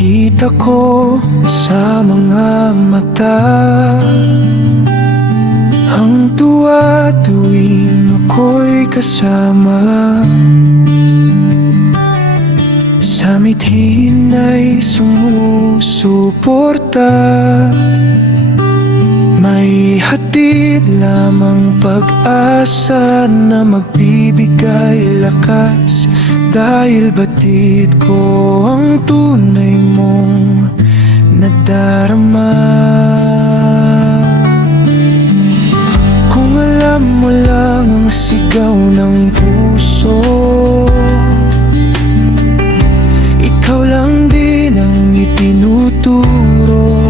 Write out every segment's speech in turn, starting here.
Nakikita ko sa mga mata ang tuwa tuwing ako'y kasama. Sa mithin ay sumusuporta, may hatid lamang pag-asa na magbibigay lakas. Dahil batid ko ang tunay mong nadarama. Kung alam mo lang ang sigaw ng puso, ikaw lang din ang itinuturo.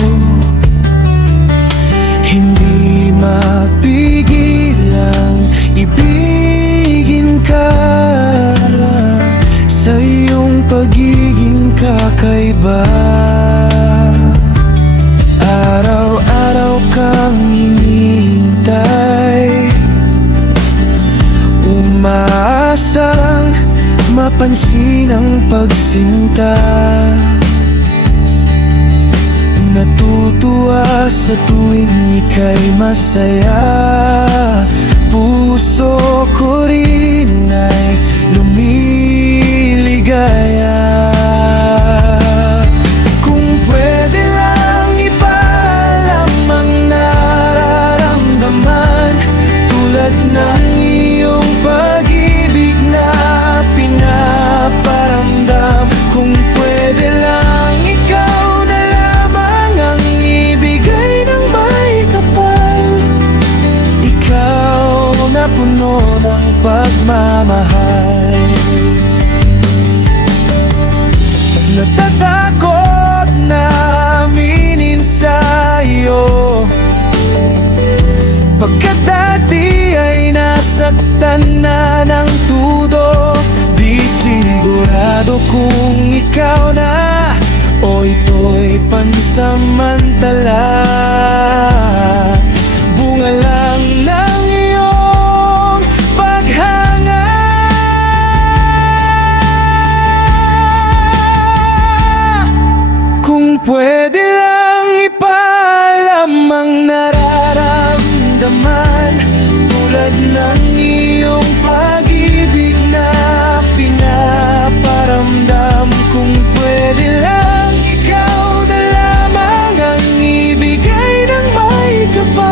Hindi mapigilang ibigin ka sa iyong pagiging kakaiba. Araw-araw kang hinihintay, umaasang mapansin ang pagsinta. Natutuwa sa tuwing ika'y masaya, puso ko rin ay lumiligaya. Kung pwede lang ipaalam ang nararamdaman, tulad ng iyong pag-ibig na pinaparamdam. Kung pwede lang ikaw na lamang ang ibigay ng may kapal, ikaw na puno ng pagmamahal. Natatakot na aminin sa'yo, pagkat dati ay nasaktan na ng tudo. Di sigurado kung ikaw na o ito'y pansamantala. Bunga lang ng iyong paghanga. Kung pwede lang ipaalam ang nararamdaman, tulad ng iyong pag-ibig na pinaparamdam. Kung pwede lang ikaw na lamang ang ibigay ng may kapal,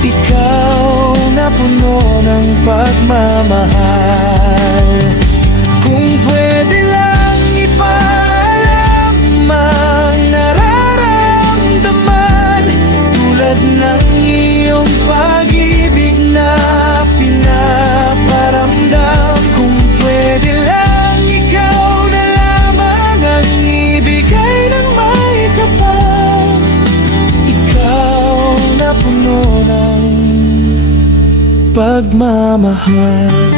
ikaw na puno ng pagmamahal. Kung pwede lang ipaalam ang nararamdaman, tulad ng iyong pag-ibig na pinaparamdam. Kung pwede lang ikaw na lamang ang ibigay ng may kapal, ikaw na puno ng pagmamahal.